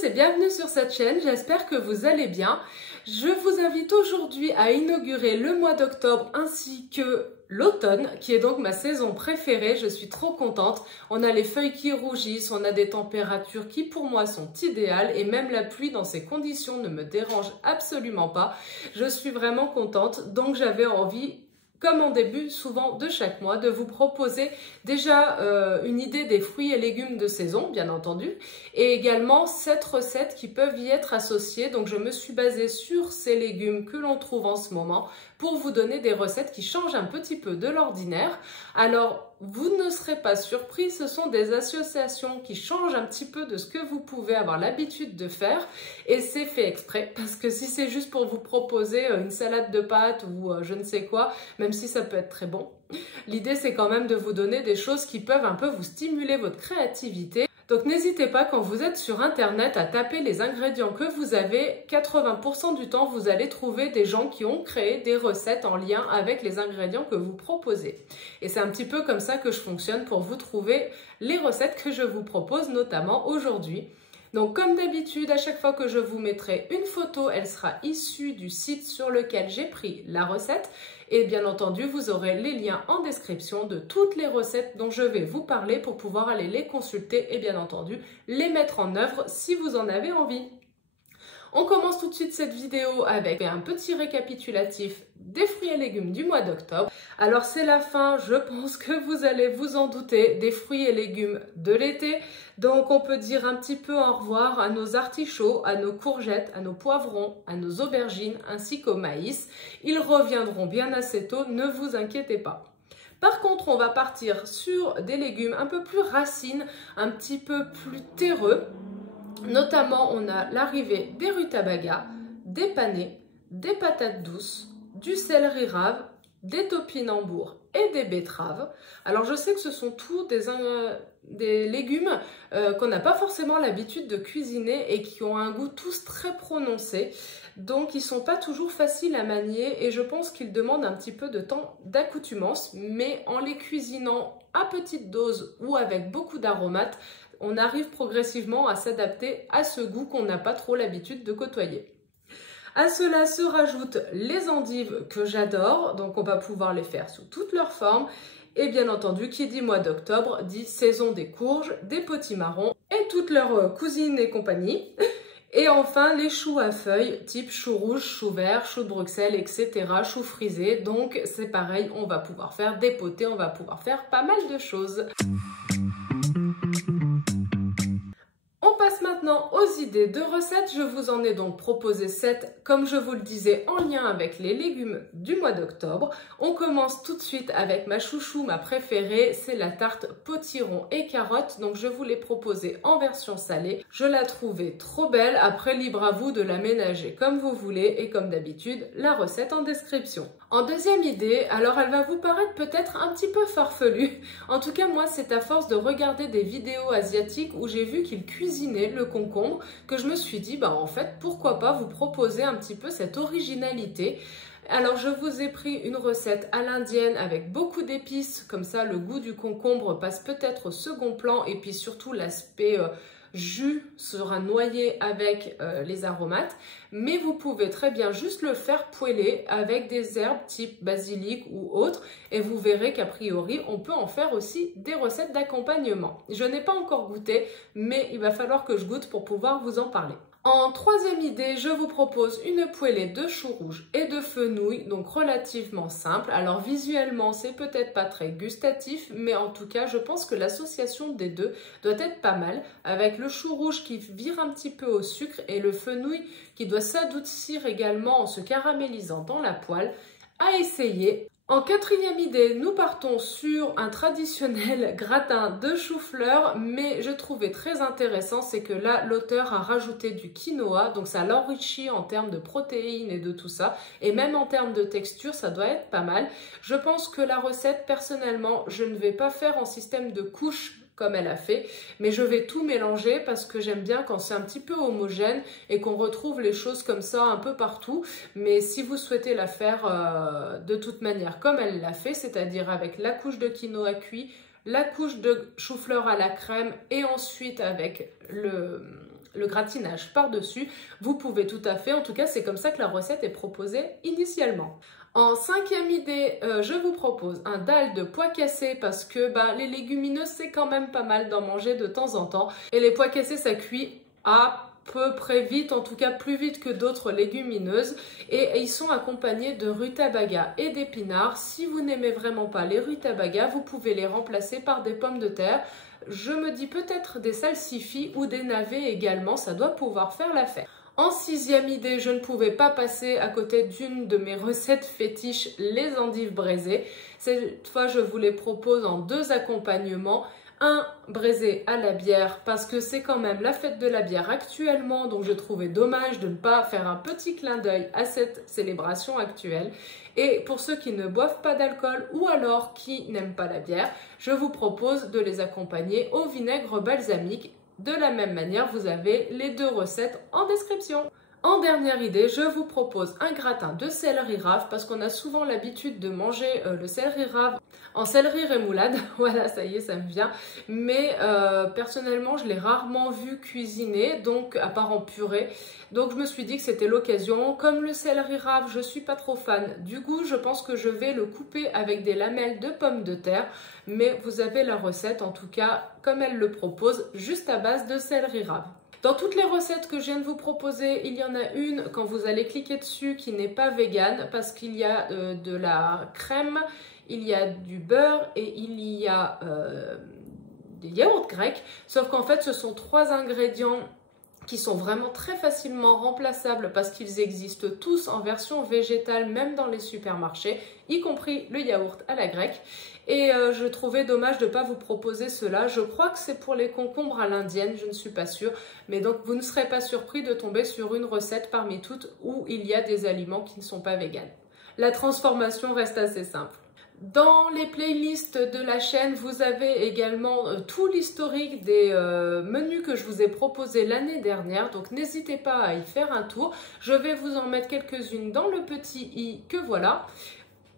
tous et bienvenue sur cette chaîne, j'espère que vous allez bien. Je vous invite aujourd'hui à inaugurer le mois d'octobre ainsi que l'automne, qui est donc ma saison préférée. Je suis trop contente. On a les feuilles qui rougissent, on a des températures qui pour moi sont idéales et même la pluie dans ces conditions ne me dérange absolument pas. Je suis vraiment contente, donc j'avais envie, comme en début souvent de chaque mois, de vous proposer déjà une idée des fruits et légumes de saison, bien entendu, et également 7 recettes qui peuvent y être associées. Donc je me suis basée sur ces légumes que l'on trouve en ce moment pour vous donner des recettes qui changent un petit peu de l'ordinaire. Alors, vous ne serez pas surpris, ce sont des associations qui changent un petit peu de ce que vous pouvez avoir l'habitude de faire et c'est fait exprès parce que si c'est juste pour vous proposer une salade de pâtes ou je ne sais quoi, même si ça peut être très bon, l'idée c'est quand même de vous donner des choses qui peuvent un peu vous stimuler votre créativité. Donc n'hésitez pas quand vous êtes sur internet à taper les ingrédients que vous avez. 80% du temps, vous allez trouver des gens qui ont créé des recettes en lien avec les ingrédients que vous proposez. Et c'est un petit peu comme ça que je fonctionne pour vous trouver les recettes que je vous propose, notamment aujourd'hui. Donc comme d'habitude, à chaque fois que je vous mettrai une photo, elle sera issue du site sur lequel j'ai pris la recette. Et bien entendu, vous aurez les liens en description de toutes les recettes dont je vais vous parler pour pouvoir aller les consulter et bien entendu les mettre en œuvre si vous en avez envie. On commence tout de suite cette vidéo avec un petit récapitulatif des fruits et légumes du mois d'octobre. Alors c'est la fin, je pense que vous allez vous en douter, des fruits et légumes de l'été. Donc on peut dire un petit peu au revoir à nos artichauts, à nos courgettes, à nos poivrons, à nos aubergines ainsi qu'au maïs. Ils reviendront bien assez tôt, ne vous inquiétez pas. Par contre, on va partir sur des légumes un peu plus racines, un petit peu plus terreux. Notamment, on a l'arrivée des rutabagas, des panais, des patates douces, du céleri rave, des topinambours et des betteraves. Alors, je sais que ce sont tous des légumes qu'on n'a pas forcément l'habitude de cuisiner et qui ont un goût tous très prononcé. Donc, ils ne sont pas toujours faciles à manier et je pense qu'ils demandent un petit peu de temps d'accoutumance. Mais en les cuisinant à petite dose ou avec beaucoup d'aromates, on arrive progressivement à s'adapter à ce goût qu'on n'a pas trop l'habitude de côtoyer. À cela se rajoutent les endives que j'adore, donc on va pouvoir les faire sous toutes leurs formes. Et bien entendu, qui dit mois d'octobre, dit saison des courges, des potimarrons et toutes leurs cousines et compagnie. Et enfin, les choux à feuilles, type chou rouge, chou vert, chou de Bruxelles, etc., chou frisé. Donc c'est pareil, on va pouvoir faire des potées, on va pouvoir faire pas mal de choses. Maintenant aux idées de recettes, je vous en ai donc proposé 7, comme je vous le disais, en lien avec les légumes du mois d'octobre. On commence tout de suite avec ma chouchou, ma préférée, c'est la tarte potiron et carottes. Donc je vous l'ai proposée en version salée. Je la trouvais trop belle, après libre à vous de l'aménager comme vous voulez et comme d'habitude, la recette en description. En deuxième idée, alors elle va vous paraître peut-être un petit peu farfelue. En tout cas, moi, c'est à force de regarder des vidéos asiatiques où j'ai vu qu'ils cuisinaient le concombre que je me suis dit, bah en fait, pourquoi pas vous proposer un petit peu cette originalité. Alors, je vous ai pris une recette à l'indienne avec beaucoup d'épices, comme ça, le goût du concombre passe peut-être au second plan et puis surtout l'aspect jus sera noyé avec les aromates, mais vous pouvez très bien juste le faire poêler avec des herbes type basilic ou autre et vous verrez qu'a priori on peut en faire aussi des recettes d'accompagnement. Je n'ai pas encore goûté, mais il va falloir que je goûte pour pouvoir vous en parler. En troisième idée, je vous propose une poêlée de choux rouges et de fenouil, donc relativement simple. Alors visuellement, c'est peut-être pas très gustatif, mais en tout cas, je pense que l'association des deux doit être pas mal, avec le chou rouge qui vire un petit peu au sucre et le fenouil qui doit s'adoucir également en se caramélisant dans la poêle. À essayer. En quatrième idée, nous partons sur un traditionnel gratin de chou-fleur, mais je trouvais très intéressant, c'est que là, l'auteur a rajouté du quinoa, donc ça l'enrichit en termes de protéines et de tout ça, et même en termes de texture, ça doit être pas mal. Je pense que la recette, personnellement, je ne vais pas faire en système de couches comme elle a fait, mais je vais tout mélanger parce que j'aime bien quand c'est un petit peu homogène et qu'on retrouve les choses comme ça un peu partout. Mais si vous souhaitez la faire de toute manière comme elle l'a fait, c'est-à-dire avec la couche de quinoa cuit, la couche de chou-fleur à la crème et ensuite avec le gratinage par-dessus, vous pouvez tout à fait, en tout cas c'est comme ça que la recette est proposée initialement. En cinquième idée, je vous propose un dalle de pois cassés parce que les légumineuses c'est quand même pas mal d'en manger de temps en temps et les pois cassés ça cuit à peu près vite, en tout cas plus vite que d'autres légumineuses et ils sont accompagnés de rutabaga et d'épinards. Si vous n'aimez vraiment pas les rutabaga, vous pouvez les remplacer par des pommes de terre. Je me dis peut-être des salsifis ou des navets également, ça doit pouvoir faire l'affaire. En sixième idée, je ne pouvais pas passer à côté d'une de mes recettes fétiches, les endives braisées. Cette fois, je vous les propose en deux accompagnements. Un braisé à la bière parce que c'est quand même la fête de la bière actuellement, donc je trouvais dommage de ne pas faire un petit clin d'œil à cette célébration actuelle. Et pour ceux qui ne boivent pas d'alcool ou alors qui n'aiment pas la bière, je vous propose de les accompagner au vinaigre balsamique. De la même manière, vous avez les deux recettes en description. En dernière idée, je vous propose un gratin de céleri rave parce qu'on a souvent l'habitude de manger le céleri rave en céleri rémoulade. Voilà, ça y est, ça me vient. Mais personnellement, je l'ai rarement vu cuisiner, donc à part en purée. Donc je me suis dit que c'était l'occasion. Comme le céleri rave, je suis pas trop fan du goût, je pense que je vais le couper avec des lamelles de pommes de terre. Mais vous avez la recette, en tout cas, comme elle le propose, juste à base de céleri rave. Dans toutes les recettes que je viens de vous proposer, il y en a une quand vous allez cliquer dessus qui n'est pas végane parce qu'il y a de la crème, il y a du beurre et il y a des yaourts grecs. Sauf qu'en fait, ce sont trois ingrédients qui sont vraiment très facilement remplaçables parce qu'ils existent tous en version végétale, même dans les supermarchés, y compris le yaourt à la grecque. Et je trouvais dommage de ne pas vous proposer cela. Je crois que c'est pour les concombres à l'indienne, je ne suis pas sûre. Mais donc, vous ne serez pas surpris de tomber sur une recette parmi toutes où il y a des aliments qui ne sont pas véganes. La transformation reste assez simple. Dans les playlists de la chaîne, vous avez également tout l'historique des menus que je vous ai proposés l'année dernière. Donc, n'hésitez pas à y faire un tour. Je vais vous en mettre quelques-unes dans le petit i que voilà.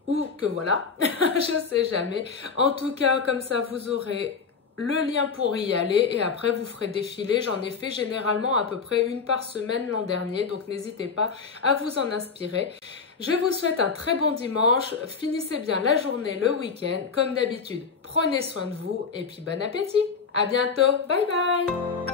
Ou que voilà, je sais jamais. En tout cas, comme ça, vous aurez le lien pour y aller et après, vous ferez défiler. J'en ai fait généralement à peu près une par semaine l'an dernier, donc n'hésitez pas à vous en inspirer. Je vous souhaite un très bon dimanche. Finissez bien la journée, le week-end. Comme d'habitude, prenez soin de vous et puis bon appétit. À bientôt. Bye bye.